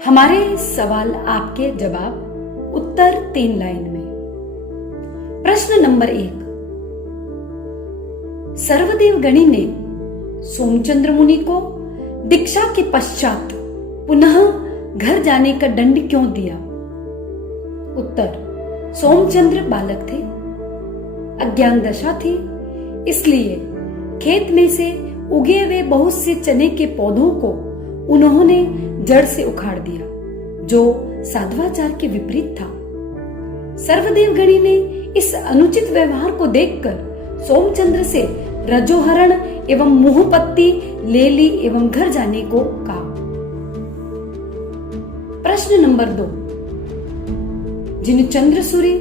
हमारे सवाल आपके जवाब उत्तर 3 लाइन में। प्रश्न नंबर 1, सर्वदेव गणी ने सोमचंद्र मुनि को दीक्षा के पश्चात पुनः घर जाने का दंड क्यों दिया? उत्तर, सोमचंद्र बालक थे, अज्ञान दशा थी, इसलिए खेत में से उगे हुए बहुत से चने के पौधों को उन्होंने जड़ से उखाड़ दिया, जो साधवाचार के विपरीत था। सर्वदेव गणी ने इस अनुचित व्यवहार को देखकर सोमचंद्र से रजोहरण एवं मुहपत्ति ले ली एवं घर जाने को कहा। प्रश्न नंबर 2, जिन चंद्रसूरी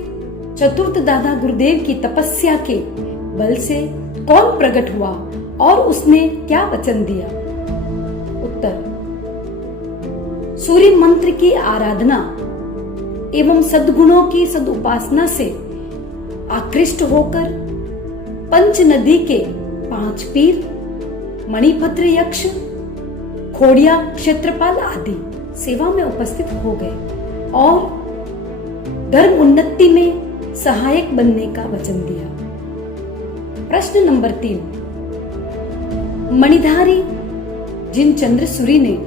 चतुर्थ दादा गुरुदेव की तपस्या के बल से कौन प्रकट हुआ और उसने क्या वचन दिया? उत्तर, सूर्य मंत्र की आराधना एवं सद्गुणों की सदुपासना से आकृष्ट होकर पंच नदी के 5 पीर, मणिभद्र यक्ष, खोड़िया क्षेत्रपाल आदि सेवा में उपस्थित हो गए और धर्म उन्नति में सहायक बनने का वचन दिया। प्रश्न नंबर 3, मणिधारी जिन चंद्रसूरी ने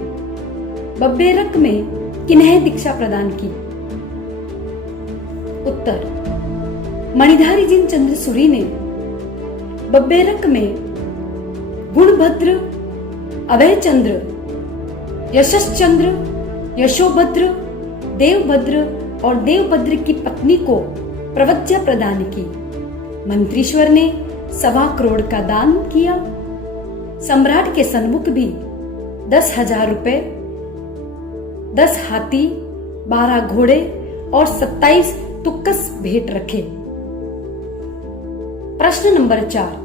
बब्बेरक में किन्हें दीक्षा प्रदान की? उत्तर, मणिधारी जिन चंद्रसूरी ने बब्बेरक में गुणभद्र, अभयचंद्र, यशश्चंद्र, यशोभद्र, देवभद्र और देवभद्र की पत्नी को प्रवज्ञा प्रदान की। मंत्रीश्वर ने 1.25 करोड़ का दान किया। सम्राट के सन्मुख भी 10,000 रुपए, 10 हाथी, 12 घोड़े और 27 तुक्कस भेंट रखे। प्रश्न नंबर 4,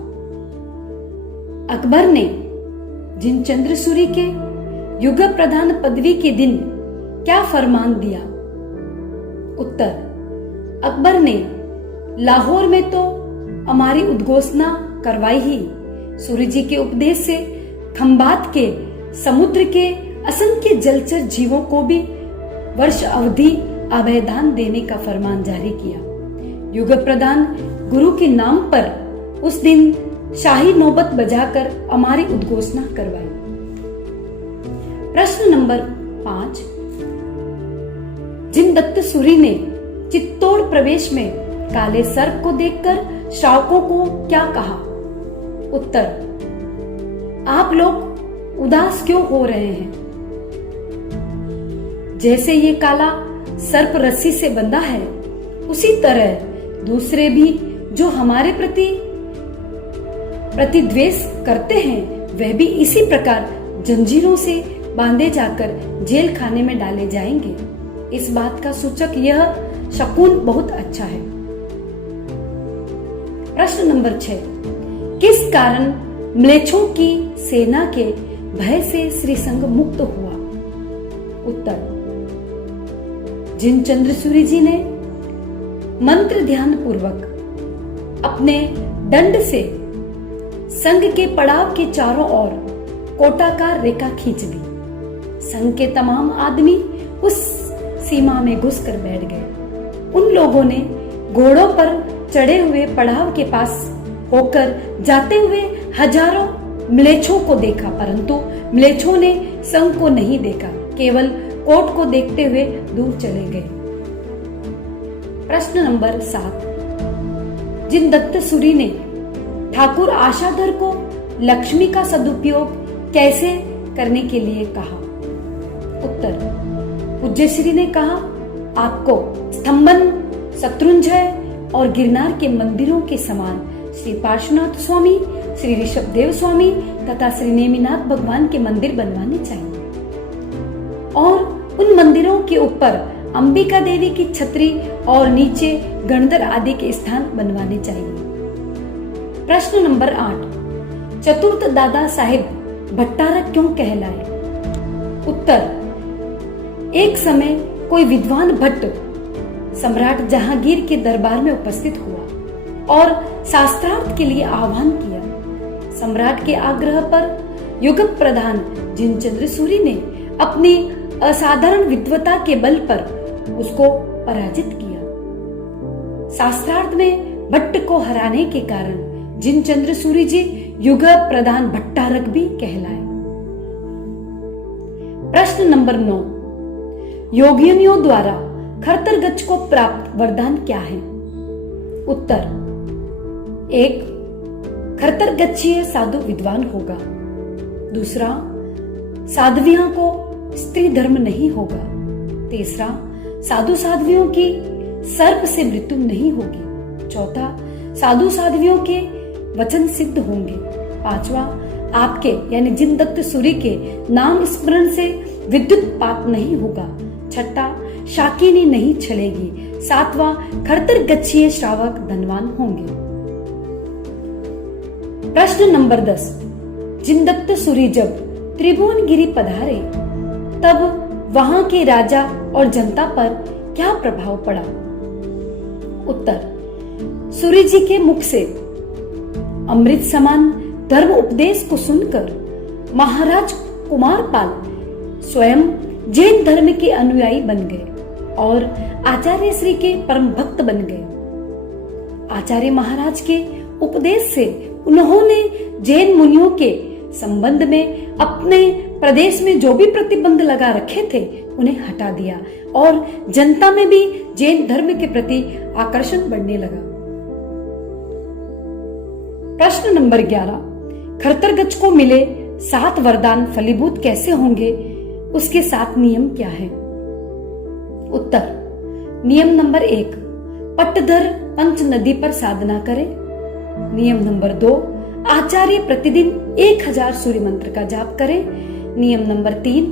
अकबर ने जिन चंद्रसूरी के युग प्रधान पदवी के दिन क्या फरमान दिया? उत्तर, अकबर ने लाहौर में तो हमारी उद्घोषणा करवाई ही, सूर्य जी के उपदेश से खंबात के समुद्र के असंख्य जलचर जीवों को भी वर्ष अवधि अभयदान देने का फरमान जारी किया। युग प्रधान गुरु के नाम पर उस दिन शाही नौबत बजाकर हमारी उद्घोषणा करवाई। प्रश्न नंबर 5, जिन दत्त सूरी ने चित्तौड़ प्रवेश में काले सर्प को देखकर श्रावकों को क्या कहा? उत्तर, आप लोग उदास क्यों हो रहे हैं? जैसे ये काला सर्प रस्सी से बंधा है, उसी तरह दूसरे भी जो हमारे प्रति द्वेष करते हैं, वह भी इसी प्रकार जंजीरों से बांधे जाकर जेल खाने में डाले जाएंगे। इस बात का सूचक यह शकुन बहुत अच्छा है। प्रश्न नंबर 6, किस कारण म्लेच्छों की सेना के भय से श्रीसंग मुक्त हुआ? उत्तर, जिन चंद्रसूरी जी ने मंत्र ध्यान पूर्वक अपने दंड से संघ के पड़ाव के चारों ओर कोटाकार रेखा खींच दी, संघ के तमाम आदमी उस सीमा में घुसकर बैठ गए। उन लोगों ने घोड़ों पर चढ़े हुए पड़ाव के पास होकर जाते हुए हजारों म्लेच्छों को देखा, परंतु म्लेच्छों ने संघ को नहीं देखा, केवल कोट को देखते हुए दूर चले गए। प्रश्न नंबर 7, जिन दत्त सूरी ने ठाकुर आशाधर को लक्ष्मी का सदुपयोग कैसे करने के लिए कहा? उत्तर, पूज्य श्री ने कहा, आपको स्तंभन, शत्रुंजय और गिरनार के मंदिरों के समान श्री पार्श्वनाथ स्वामी, श्री ऋषभदेव स्वामी तथा श्री नेमिनाथ भगवान के मंदिर बनवाने चाहिए और उन मंदिरों के ऊपर अंबिका देवी की छतरी और नीचे गणधर आदि के स्थान बनवाने चाहिए। प्रश्न नंबर 8, चतुर्थ दादा साहिब भट्टारक क्यों कहलाए? उत्तर, एक समय कोई विद्वान भट्ट सम्राट जहांगीर के दरबार में उपस्थित हुआ और शास्त्रार्थ के लिए आह्वान किया। सम्राट के आग्रह पर युग प्रधान जिन चंद्रसूरी ने अपनी असाधारण विद्वता के बल पर उसको पराजित किया। शास्त्रार्थ में भट्ट को हराने के कारण जिनचंद्र सूरि जी युग प्रधान भट्टारक भी कहलाए। प्रश्न नंबर 9, योगिनियों द्वारा खरतर को प्राप्त वरदान क्या है? उत्तर 1, खरतर साधु विद्वान होगा। दूसरा, साध्वियों को स्त्री धर्म नहीं होगा। तीसरा, साधु साध्वियों की सर्प से मृत्यु नहीं होगी। चौथा, साधु साध्वियों के वचन सिद्ध होंगे। पांचवा, आपके यानी जिनदत्त सूरि के नाम स्मरण से विद्युत पात नहीं होगा। छठा, शाकिनी नहीं छलेगी। सातवां, खरतर श्रावक धनवान होंगे। प्रश्न नंबर 10, जिनदत्त सूरि जब त्रिभुवनगिरी पधारे तब वहां के राजा और जनता पर क्या प्रभाव पड़ा? उत्तर, सूरि जी के मुख से अमृत समान धर्म उपदेश को सुनकर महाराज कुमारपाल स्वयं जैन धर्म के अनुयायी बन गए और आचार्य श्री के परम भक्त बन गए। आचार्य महाराज के उपदेश से उन्होंने जैन मुनियों के संबंध में अपने प्रदेश में जो भी प्रतिबंध लगा रखे थे उन्हें हटा दिया और जनता में भी जैन धर्म के प्रति आकर्षण बढ़ने लगा। प्रश्न नंबर 11, खरतर को मिले 7 वरदान फलीभूत कैसे होंगे? उसके 7 नियम क्या है? उत्तर, नियम नंबर 1, पट्टधर पंच नदी पर साधना करे। नियम नंबर 2, आचार्य प्रतिदिन 1000 सूर्य मंत्र का जाप करे। नियम नंबर 3,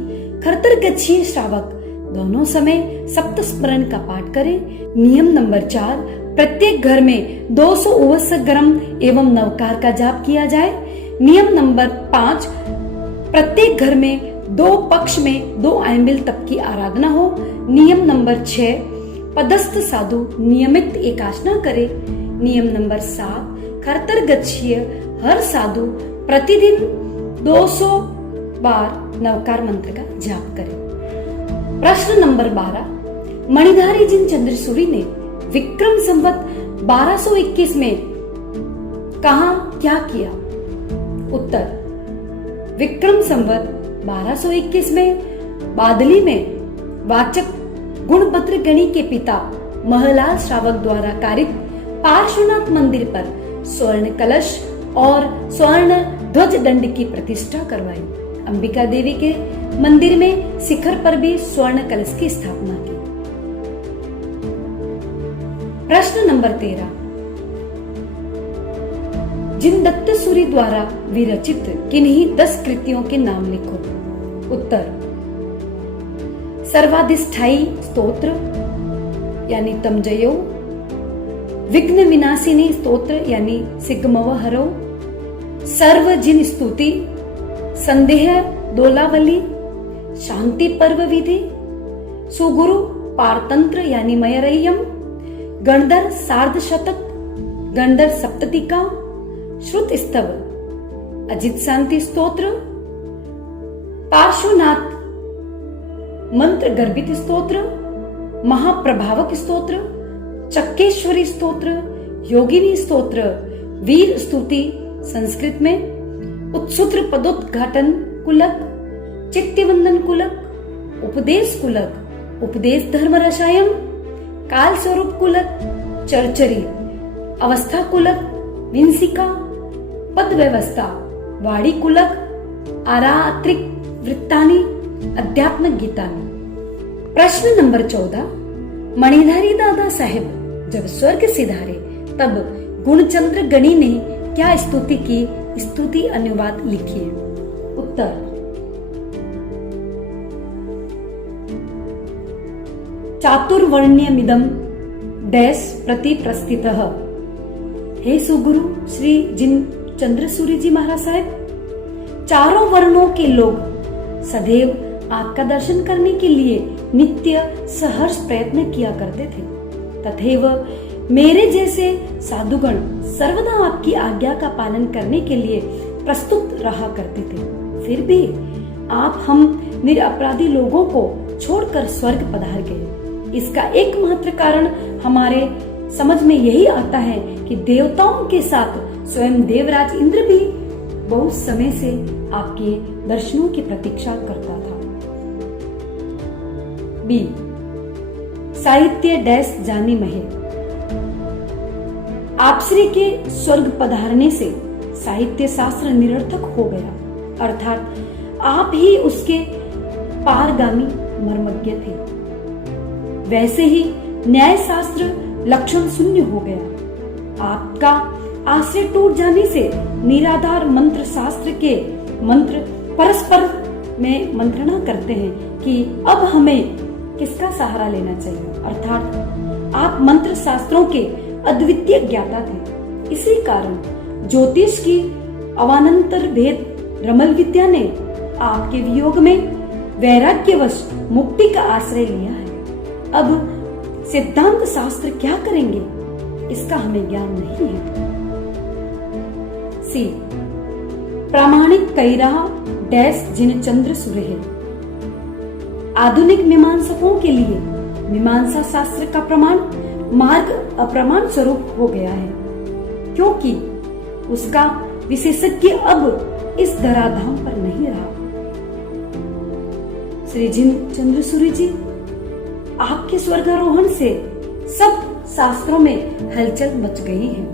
खरतर श्रावक दोनों समय सप्त स्मरण का पाठ करे। नियम नंबर 4, प्रत्येक घर में 200 उवस ग्रम एवं नवकार का जाप किया जाए। नियम नंबर 5, प्रत्येक घर में 2 पक्ष में 2 आयंबिल तप की आराधना हो। नियम नंबर 6, पदस्थ साधु नियमित एकासना करे। नियम नंबर 7, खरतर हर साधु प्रतिदिन 200 बार नवकार मंत्र का जाप करे। प्रश्न नंबर 12, मणिधारी जिनचंद्र सूरि ने विक्रम संवत 1221 में कहा क्या किया? उत्तर, विक्रम संवत 1221 में बादली में वाचक गुणभद्र गणी के पिता महलाल श्रावक द्वारा कारित पार्श्वनाथ मंदिर पर स्वर्ण कलश और स्वर्ण ध्वज दंड की प्रतिष्ठा करवाई। अंबिका देवी के मंदिर में शिखर पर भी स्वर्ण कलश की स्थापना की। प्रश्न नंबर 13, जिनदत्त सूरि द्वारा विरचित किन्हीं 10 कृतियों के नाम लिखो। उत्तर, सर्वाधिष्ठायी स्तोत्र यानी तमजयो, विघ्न विनाशिनी स्तोत्र यानी सिग्मवहरो, सर्व जिन स्तुति, संदेह दोलावली, शांति पर्व विधि, सुगुरु पारतंत्र यानी मयरय्यम, गणधर सार्ध शतक, गणधर सप्ततिका, श्रुत स्तव, अजित शांति स्तोत्र, पार्श्वनाथ मंत्र गर्भित स्तोत्र, महाप्रभावक स्तोत्र, चक्केश्वरी स्तोत्र, योगिनी स्तोत्र, वीर स्तुति संस्कृत में, उत्सूत्र पदोद्घाटन कुलक, चित्तवंदन कुलक, उपदेश कुलक, उपदेश धर्म रसायन, काल स्वरूप कुलक, चरचरी, अवस्था कुलक, विंसिका, पद व्यवस्था, वाड़ी कुलक, आरात्रिक वृत्तानि, अध्यात्म गीतानि। प्रश्न नंबर 14, मणिधारी दादा साहेब जब स्वर्ग सिधारे तब गुणचंद्र गणी ने क्या स्तुति की? स्तुति अनुवाद लिखिए। उत्तर, चातुर्वर्ण्यमिदं डैश प्रति प्रस्थितः। हे सुगुरु श्री जिनचंद्र सूरि जी महाराज साहेब, चारों वर्णों के लोग सदैव आपका दर्शन करने के लिए नित्य सहर्ष प्रयत्न किया करते थे। तथैव मेरे जैसे साधुगण सर्वदा आपकी आज्ञा का पालन करने के लिए प्रस्तुत रहा करते थे। फिर भी आप हम निरपराधी लोगों को छोड़कर स्वर्ग पधार गए। इसका एकमात्र कारण हमारे समझ में यही आता है कि देवताओं के साथ स्वयं देवराज इंद्र भी बहुत समय से आपके दर्शनों की प्रतीक्षा करता था। बी, साहित्य डैश जानी महे। आपश्री के स्वर्ग पधारने से साहित्य शास्त्र निरर्थक हो गया, अर्थात आप ही उसके पारगामी मर्मज्ञ थे। वैसे ही न्याय शास्त्र लक्षण शून्य हो गया। आपका आश्रय टूट जाने से निराधार मंत्र शास्त्र के मंत्र परस्पर में मंत्रणा करते हैं कि अब हमें किसका सहारा लेना चाहिए, अर्थात आप मंत्र शास्त्रों के अद्वितीय ज्ञाता थे। इसी कारण ज्योतिष की अवानंतर भेद रमल विद्या ने आपके वियोग में वैराग्यवश मुक्ति का आश्रय लिया है। अब सिद्धांत शास्त्र क्या करेंगे, इसका हमें ज्ञान नहीं है। सी, प्रामाणिक कैरहा डैश जिन चंद्र सुरेह। आधुनिक मीमांसकों के लिए मीमांसा शास्त्र का प्रमाण मार्ग अप्रमाण स्वरूप हो गया है, क्योंकि उसका विशेषज्ञ अब इस धराधाम पर नहीं रहा। श्री जिन चंद्र सूर्य जी, आपके स्वर्गारोहण से सब शास्त्रों में हलचल मच गई है।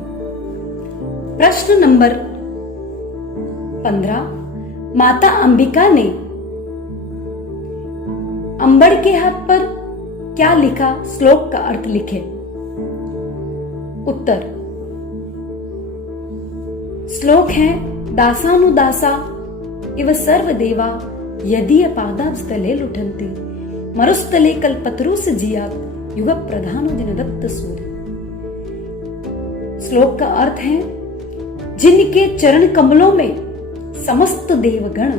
प्रश्न नंबर 15, माता अंबिका ने अंबर के हाथ पर क्या लिखा, श्लोक का अर्थ लिखे। उत्तर, श्लोक है दासानुदासा इव सर्वदेवा यदि पादाब्स्थले लुठन्ति मरुस्थले कल्पतरु से जियात युग प्रधानो दिन दत्त सूर्य। श्लोक का अर्थ है, जिनके चरण कमलों में समस्त देवगण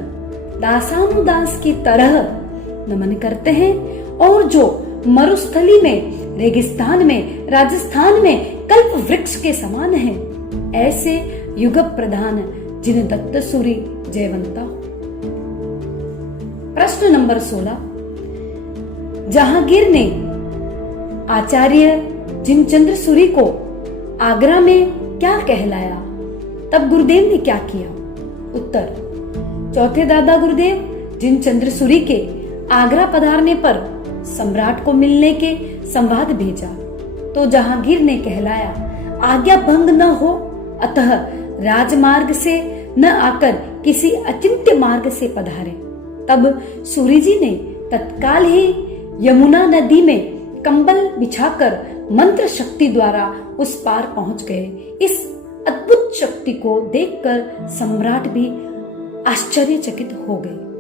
दासानुदास की तरह नमन करते हैं और जो मरुस्थली में, रेगिस्तान में, राजस्थान में कल्प वृक्ष के समान है, ऐसे युग प्रधान जिन दत्त सूरी जयवंता। प्रश्न नंबर 16, जहांगीर ने आचार्य जिनचंद्र सूरी को आगरा में क्या कहलाया, तब गुरुदेव ने क्या किया। उत्तर, चौथे दादा गुरुदेव जिनचंद्र सूरी के आगरा पधारने पर सम्राट को मिलने के संवाद भेजा तो जहांगीर ने कहलाया, आज्ञा भंग न हो, अतः राजमार्ग से न आकर किसी अचिंत्य मार्ग से पधारे। तब सूरी जी ने तत्काल ही यमुना नदी में कंबल बिछाकर मंत्र शक्ति द्वारा उस पार पहुंच गए। इस अद्भुत शक्ति को देखकर सम्राट भी आश्चर्यचकित हो गए।